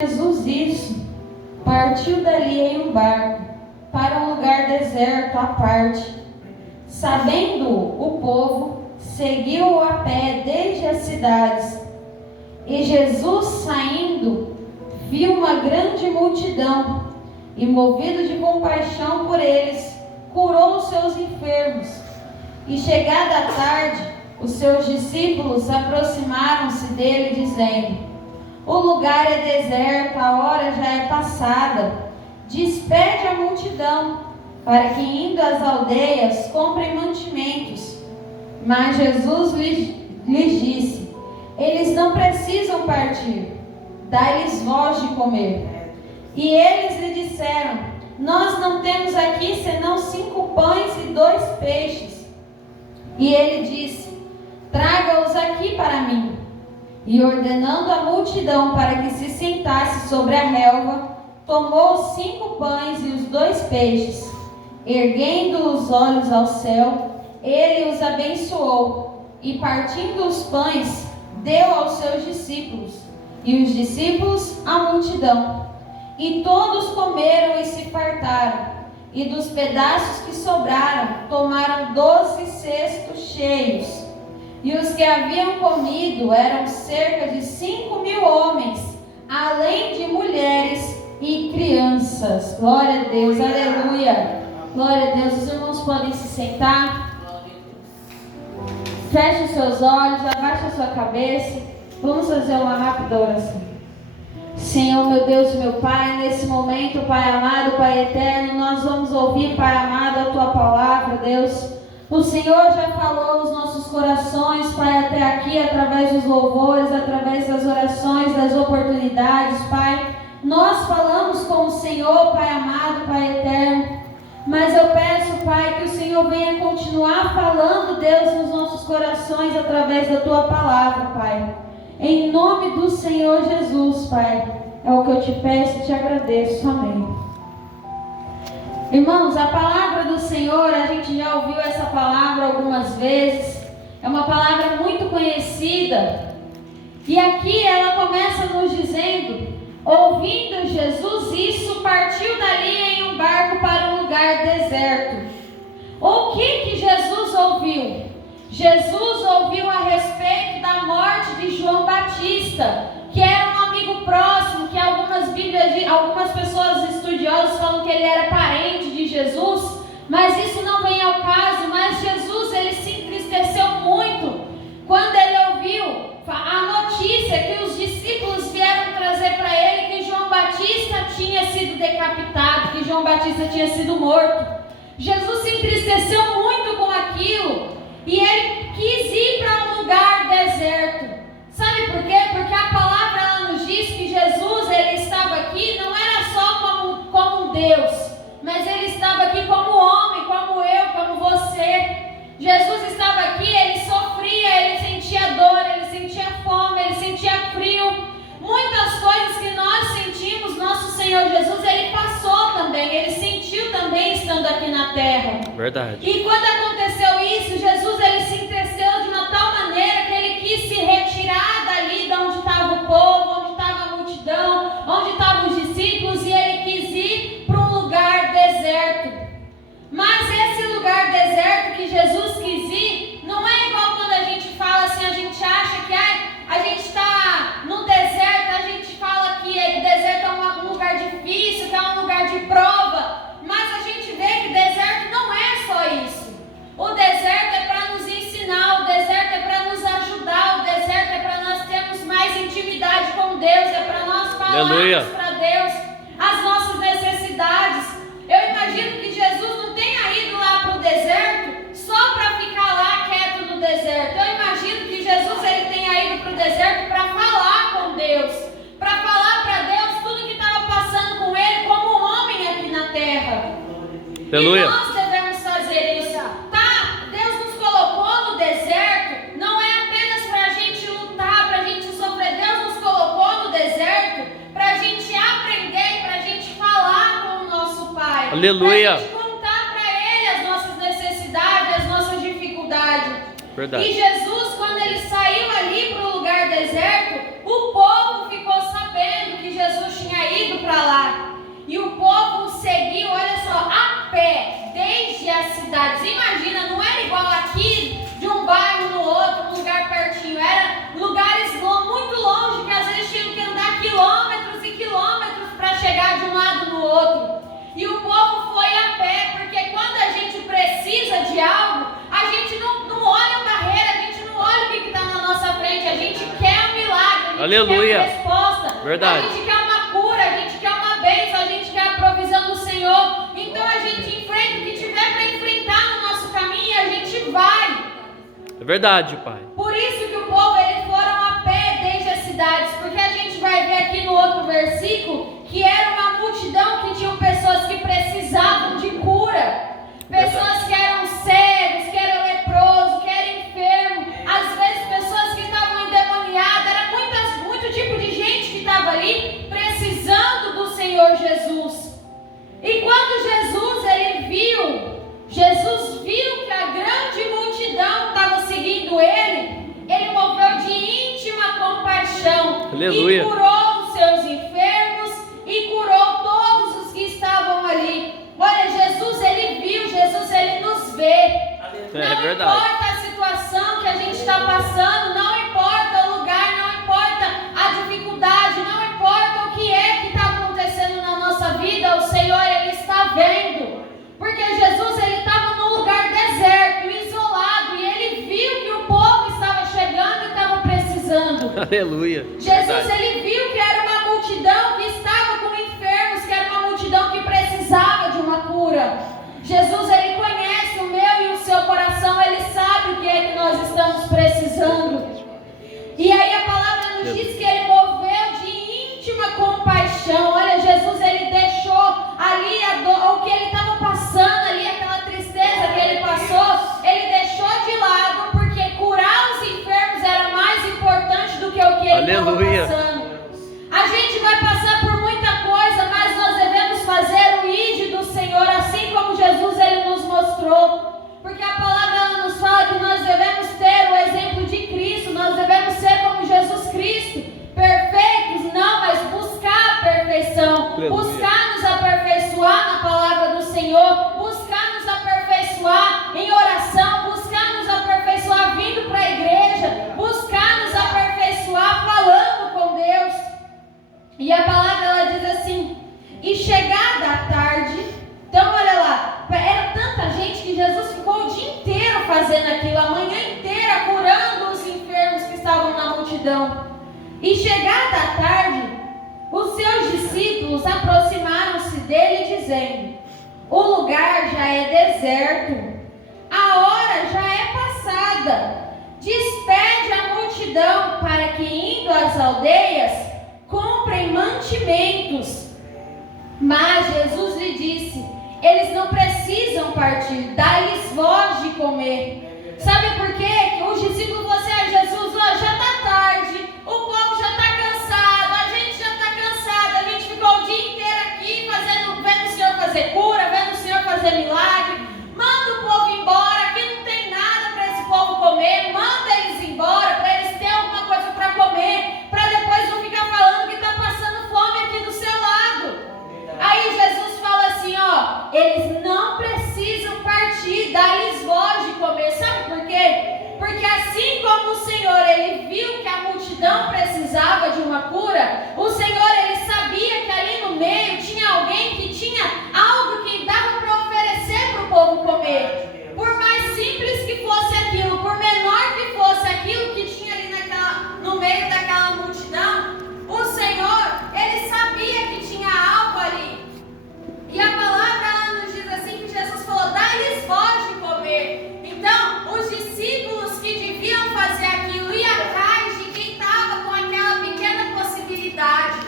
Jesus isso, partiu dali em um barco para um lugar deserto à parte. Sabendo o povo, seguiu-o a pé desde as cidades. E Jesus, saindo, viu uma grande multidão e, movido de compaixão por eles, curou os seus enfermos. E chegada a tarde, os seus discípulos aproximaram-se dele, dizendo: o lugar é deserto, a hora já é passada. Despede a multidão, para que, indo às aldeias, comprem mantimentos. Mas Jesus lhes disse: eles não precisam partir, dai-lhes vós de comer. E eles lhe disseram: nós não temos aqui senão 5 pães e 2 peixes. E ele disse: traga-os aqui para mim. E ordenando a multidão para que se sentasse sobre a relva, tomou os 5 pães e os 2 peixes. Erguendo os olhos ao céu, ele os abençoou, e partindo os pães, deu aos seus discípulos, e os discípulos à multidão. E todos comeram e se fartaram, e dos pedaços que sobraram, tomaram 12 cestos cheios. E os que haviam comido eram cerca de 5.000 homens, além de mulheres e crianças. Glória a Deus, aleluia. Glória a Deus. Os irmãos podem se sentar. Feche os seus olhos, abaixe a sua cabeça. Vamos fazer uma rápida oração. Senhor, meu Deus e meu Pai, nesse momento, Pai amado, Pai eterno, nós vamos ouvir, Pai amado, a Tua palavra, Deus. O Senhor já falou nos nossos corações, Pai, até aqui, através dos louvores, através das orações, das oportunidades, Pai. Nós falamos com o Senhor, Pai amado, Pai eterno. Mas eu peço, Pai, que o Senhor venha continuar falando, Deus, nos nossos corações, através da Tua palavra, Pai. Em nome do Senhor Jesus, Pai. É o que eu te peço e te agradeço. Amém. Irmãos, a palavra do Senhor, a gente já ouviu essa palavra algumas vezes, é uma palavra muito conhecida, e aqui ela começa nos dizendo: ouvindo Jesus isso, partiu dali em um barco para um lugar deserto. O que Jesus ouviu? Jesus ouviu a respeito da morte de João Batista, que era um amigo próximo, que algumas pessoas estudiosas falam que ele era parente de Jesus, mas isso não vem ao caso. Mas Jesus, ele se entristeceu muito quando ele ouviu a notícia que os discípulos vieram trazer para ele que João Batista tinha sido decapitado, que João Batista tinha sido morto. Jesus se entristeceu muito com aquilo e ele quis ir para um lugar deserto. Sabe por quê? Porque a palavra ela nos diz que Jesus, ele estava aqui, não era só como um Deus, mas ele estava aqui como homem, como eu, como você. Jesus estava aqui, ele sofria, ele sentia dor, ele sentia fome, ele sentia frio. Muitas coisas que nós sentimos, nosso Senhor Jesus, ele passou também, ele sentiu também estando aqui na terra. Verdade. E quando aconteceu isso, Jesus, ele se entristeceu de uma tal maneira que ele quis se retirar dali de onde estava o povo, onde estava a multidão, onde estavam os discípulos, e ele quis ir para um lugar deserto. Mas esse lugar deserto que Jesus quis ir, não é igual quando a gente fala assim, a gente acha que a gente está no deserto, a gente fala que o deserto é um lugar difícil, que é um lugar de prova, mas a gente vê que deserto não é só isso. O deserto é para nos ensinar, o deserto é para nos ajudar, o deserto é para nós termos mais intimidade com Deus, é para nós falarmos para Deus as nossas necessidades. Eu imagino que Jesus não tenha ido lá para o deserto só para ficar lá quieto no deserto. Eu imagino que Jesus ele tenha ido para o deserto para falar com Deus, para falar para Deus tudo que estava passando com ele como homem aqui na terra. Aleluia. E nós devemos fazer isso, tá? Deus nos colocou no deserto, não é apenas para a gente lutar, para a gente sofrer. Deus nos colocou no deserto para a gente aprender, para a gente falar com o nosso Pai. Aleluia. Para a gente contar para Ele as nossas necessidades, as nossas dificuldades. Verdade. E Jesus, quando ele saiu ali para o lugar deserto, o povo ficou sabendo que Jesus precisa de algo, a gente não olha a barreira, a gente não olha o que está na nossa frente, a gente quer um milagre, a gente Aleluia. quer uma resposta, Verdade. a gente quer uma cura, a gente quer uma bênção, a gente quer a provisão do Senhor. Então a gente enfrenta o que tiver para enfrentar no nosso caminho e a gente vai. É verdade, Pai. Por isso que o povo, eles foram a pé desde as cidades, porque a gente vai ver aqui no outro versículo que era uma multidão que tinham pessoas que precisavam de cura, pessoas que eram cegos, que eram leprosos, que eram enfermos, às vezes pessoas que estavam endemoniadas, era muito tipo de gente que estava ali precisando do Senhor Jesus. E quando Jesus viu que a grande multidão estava seguindo ele moveu de íntima compaixão. Aleluia. E curou os seus enfermos e curou todos os que estavam ali. Olha, Jesus, ele viu, Jesus, ele nos vê. Não verdade. importa a situação que a gente está passando, não importa o lugar, não importa a dificuldade, não importa o que é que está acontecendo na nossa vida, o Senhor, ele está vendo. Porque Jesus, ele estava num lugar deserto, isolado, e ele viu que o povo estava chegando e estava precisando. Aleluia. Jesus, Verdade. ele viu que era uma multidão que estava com enfermos, que era uma multidão que precisava de uma cura. Jesus, ele conhece o meu e o seu coração, ele sabe o que é que nós estamos precisando. E aí a palavra nos diz que ele moveu de íntima compaixão. Olha, Jesus, ele deixou ali a dor, o que ele estava passando ali, aquela tristeza que ele passou, ele deixou de lado, porque curar os enfermos era mais importante do que o que ele estava passando. A gente vai passar por muita coisa, mas nós devemos fazer o ide do Senhor, assim como Jesus, ele nos mostrou. Porque a palavra ela nos fala que nós devemos ter o exemplo de Cristo, nós devemos ser como Jesus Cristo, perfeitos, não, mas buscar a perfeição, buscar nos aperfeiçoar na palavra do Senhor, buscar nos aperfeiçoar em oração, buscar nos aperfeiçoar vindo para a igreja, buscar nos aperfeiçoar falando com Deus. E a palavra ela diz assim: e chegada a tarde, então olha lá, era tanta gente que Jesus ficou o dia inteiro fazendo aquilo, a manhã inteira curando os enfermos que estavam na multidão. E chegada a tarde, os seus discípulos aproximaram-se dele dizendo: o lugar já é deserto, a hora já é passada, despede a multidão para que, indo às aldeias, comprem mantimentos. Mas Jesus lhe disse: eles não precisam partir, dá-lhes voz de comer. Sabe por quê? Que os discípulos falaram assim: Jesus, ó, já está tarde, o povo já está cansado, a gente já está cansado, a gente ficou o dia inteiro aqui vendo o Senhor fazer cura, vendo o Senhor fazer milagre. Manda o povo embora, aqui não tem nada para esse povo comer, manda eles embora, para eles terem alguma coisa para comer, para depois não ficar falando que está passando fome aqui do seu lado. Aí Jesus fala assim, ó, eles não precisam partir, dá-lhes voz de comer. Sabe por quê? Porque assim como o Senhor, ele viu que a multidão precisava de uma cura, o Senhor, ele sabia que ali no meio tinha alguém que tinha algo que dava para oferecer para o povo comer. Por mais simples que fosse aquilo, por menor que fosse aquilo que tinha ali no meio daquela multidão, o Senhor, ele sabia que tinha algo ali. E a palavra nos diz assim que Jesus falou: dá-lhes voz de comer. Então, os discípulos que deviam fazer aquilo iam atrás de quem estava com aquela pequena possibilidade.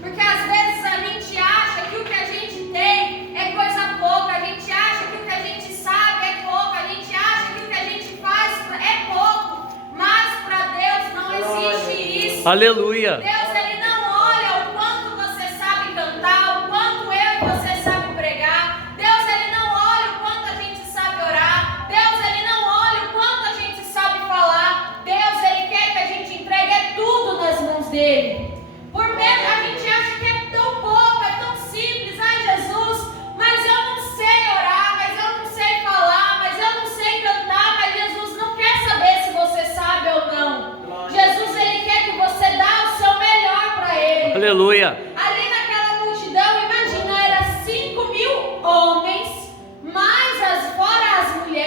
Porque às vezes a gente acha que o que a gente tem é coisa pouca, a gente acha que o que a gente sabe é pouco, a gente acha que o que a gente faz é pouco. Mas para Deus não existe isso. Aleluia. Deus, ele não olha o quanto você sabe cantar, o quanto eu e você sabe pregar. Deus, ele não olha o quanto a gente sabe orar. Deus, ele não olha o quanto a gente sabe falar. Deus, ele quer que a gente entregue tudo nas mãos dele. Por medo, a gente acha que é tão pouco, é tão simples. Ai, Jesus, mas eu não sei orar, mas eu não sei falar, mas eu não sei cantar. Mas Jesus não quer saber se você sabe ou não. Jesus, ele quer que você dê o seu melhor para ele. Aleluia. Ali naquela multidão, imagina, era 5.000 homens, mais fora as mulheres.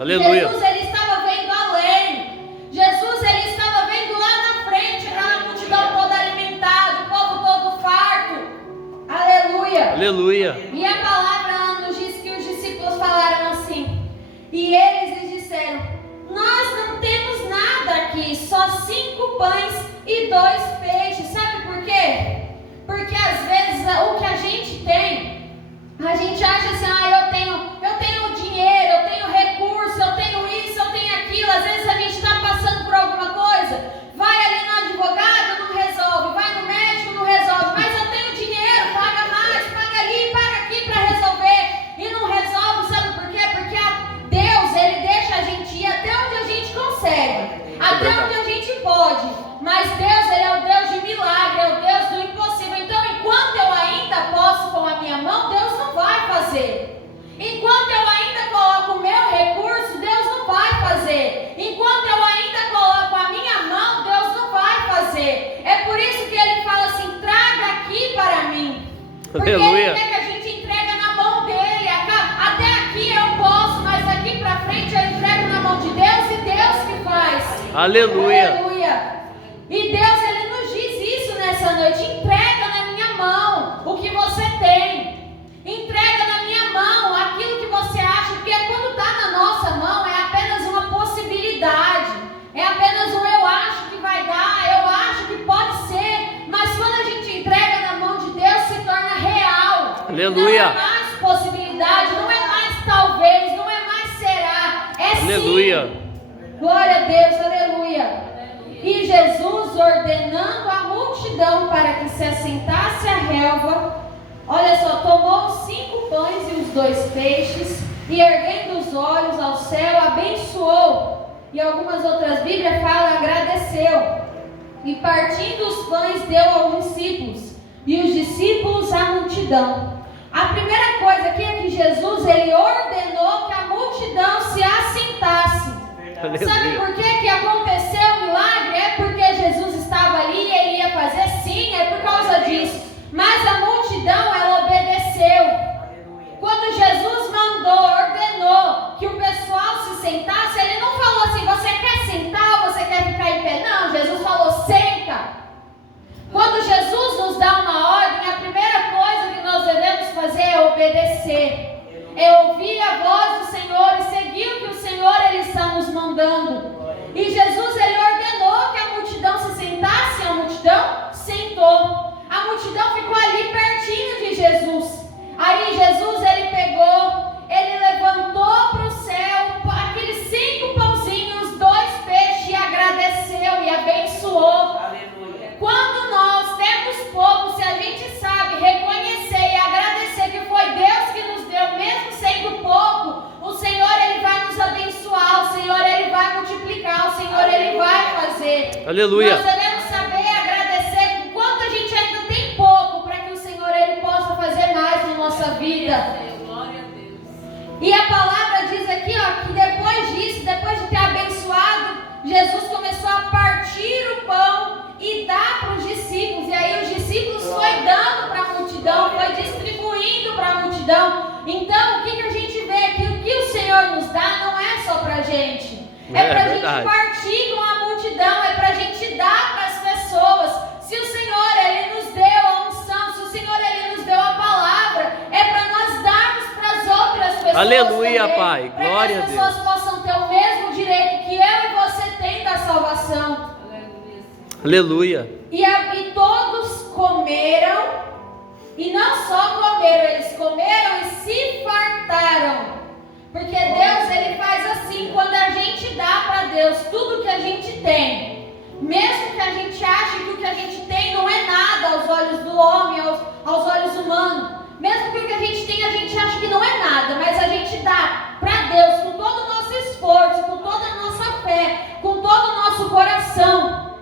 Aleluia. Jesus, ele estava vendo além. Jesus, ele estava vendo lá na frente, aquela multidão toda alimentada, o povo todo farto. Aleluia. Aleluia. E a palavra nos diz que os discípulos falaram assim, e eles lhes disseram: nós não temos nada aqui, só 5 pães e 2 peixes. Sabe por quê? Porque às vezes o que a gente tem, a gente acha assim, eu tenho dinheiro, eu tenho recurso, eu tenho isso, eu tenho aquilo. Às vezes a gente está passando por alguma coisa, vai ali no advogado, não resolve, vai no médico, não resolve, mas eu tenho dinheiro, paga mais, paga ali, paga aqui para resolver, e não resolve. Sabe por quê? Porque Deus, ele deixa a gente ir até onde a gente consegue, até onde a gente pode, mas Deus, ele é o Deus de milagre, é o Deus do impossível. Então, enquanto eu ainda posso com a minha mão, Deus não vai fazer. Enquanto eu ainda coloco o meu recurso, Deus não vai fazer. Enquanto eu ainda coloco a minha mão, Deus não vai fazer. É por isso que ele fala assim: traga aqui para mim. Porque Aleluia. ele quer que a gente entrega na mão dele. Até aqui eu posso, mas daqui para frente eu entrego na mão de Deus, e Deus que faz. Aleluia. Aleluia. E Deus, ele nos diz isso nessa noite: entrega na minha mão o que você tem. Entrega na minha mão aquilo que você acha, porque quando está na nossa mão é apenas uma possibilidade, é apenas um eu acho que vai dar, eu acho que pode ser, mas quando a gente entrega na mão de Deus, se torna real. Aleluia. Não é mais possibilidade, não é mais talvez, não é mais será, é Aleluia. sim. Glória a Deus, aleluia. E Jesus, ordenando a multidão para que se assentasse à relva, olha só, tomou os 5 pães e os 2 peixes, e erguendo os olhos ao céu, abençoou. E algumas outras Bíblias falam, agradeceu. E partindo os pães, deu aos discípulos, e os discípulos à multidão. A primeira coisa aqui é que Jesus, ele ordenou que a multidão se assentasse. Sabe por que aconteceu o milagre? É porque Jesus estava ali e ele ia fazer? Sim, é por causa disso. Mas a multidão, ela obedeceu. Quando Jesus mandou, ordenou que o pessoal se sentasse, ele não falou assim: você quer sentar ou você quer ficar em pé? Não, Jesus falou: senta. Quando Jesus nos dá uma ordem, a primeira coisa que nós devemos fazer é obedecer. É ouvir a voz do Senhor e seguir o que o Senhor ele está nos mandando. E Jesus, ele ordenou que a multidão se sentasse, a multidão sentou. A multidão ficou ali pertinho de Jesus. Aí Jesus, ele pegou, ele levantou para o céu aqueles 5 pãozinhos, 2 peixes, e agradeceu e abençoou. Aleluia. Quando nós temos pouco, se a gente sabe reconhecer e agradecer que foi Deus que nos deu, mesmo sendo pouco, o Senhor, ele vai nos abençoar, o Senhor, ele vai multiplicar, o Senhor, ele vai fazer. Aleluia. Nós devemos saber agradecer enquanto a gente ainda tem pouco, para que o Senhor, ele possa fazer mais na nossa vida. Glória a Deus. E a palavra diz aqui, ó, que depois disso, depois de ter abençoado, Jesus começou a partir o pão e dar para os discípulos. E aí os discípulos foi dando para a multidão, foi distribuindo para a multidão. Então, o que a gente vê aqui? O que o Senhor nos dá não é só para a gente. É para a gente partir com a multidão, é para a gente dar para as pessoas. Se o Senhor, ele nos deu a unção, se o Senhor, ele nos deu a palavra, é para nós darmos para as outras pessoas. Aleluia, também, Pai. Glória a Deus. Para que as pessoas possam ter o mesmo direito que eu e você tem da salvação. Aleluia. E todos comeram, e não só comeram, eles comeram e se fartaram. Porque Deus, ele faz assim: quando a gente dá para Deus tudo que a gente tem, mesmo que a gente ache que o que a gente tem não é nada aos olhos do homem, aos olhos humanos, mesmo que o que a gente acha que não é nada, mas a gente dá para Deus com todo o nosso esforço, com toda a nossa fé, com todo o nosso coração,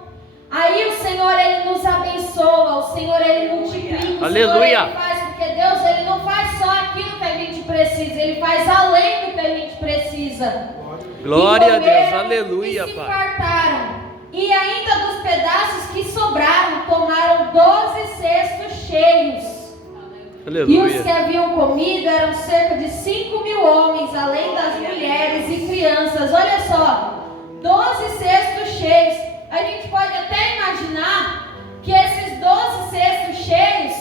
aí o Senhor, ele nos abençoa, o Senhor, ele multiplica, o Aleluia. Senhor, ele faz, porque Deus, ele não faz só aquilo que a gente precisa, ele faz além do que a gente precisa. Glória a Deus. comeram Aleluia, e se Pai. fartaram. E ainda dos pedaços que sobraram, tomaram 12 cestos cheios. E os que Aleluia. haviam comido eram cerca de 5.000 homens, além das mulheres e crianças. Olha só, 12 cestos cheios. A gente pode até imaginar que esses 12 cestos cheios,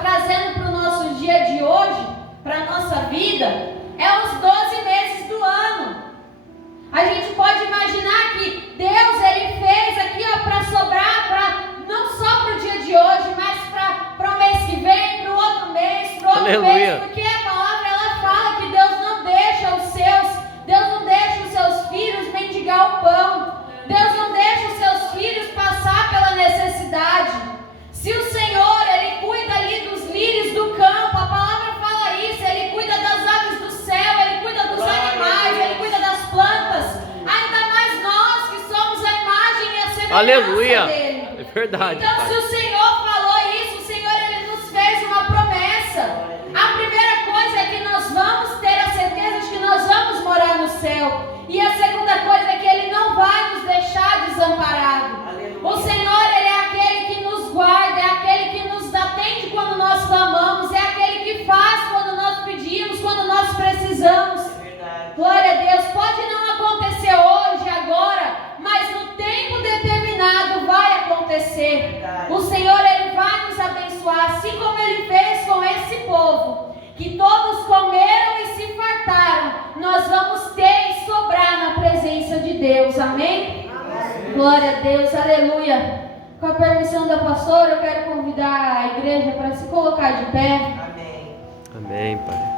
trazendo para o nosso dia de hoje, para a nossa vida, é os 12 meses do ano. A gente pode imaginar que Deus, Ele fez aqui para sobrar, não só para o dia de hoje, mas para o mês que vem, para o outro mês, para o outro Aleluia. mês, porque a palavra ela fala que Deus não deixa os seus filhos mendigar o pão. Deus não deixa os seus filhos passar pela necessidade. Se o Senhor, Ele cuida ali dos lírios do campo, a palavra fala isso, Ele cuida das aves do céu, Ele cuida dos animais, Ele cuida das plantas, ainda mais nós que somos a imagem e a semelhança Aleluia. dEle. É verdade, Então, se Pai. o Senhor falou isso, o Senhor, Ele nos fez uma promessa. A primeira coisa é que nós vamos ter a certeza de que nós vamos morar no céu. E a segunda coisa é que Ele não vai nos deixar desamparados. O Senhor, Ele é aquele que nos guarda, é aquele que nos atende quando nós clamamos, é aquele que faz quando nós pedimos, quando nós precisamos. Glória a Deus. Pode não acontecer hoje, agora, mas no tempo determinado vai acontecer. O Senhor, Ele vai nos abençoar, assim como Ele fez com esse povo, que todos comeram e se fartaram. Nós vamos ter e sobrar na presença de Deus. Amém? Glória a Deus, aleluia. Com a permissão da pastora, eu quero convidar a igreja para se colocar de pé. Amém, Pai.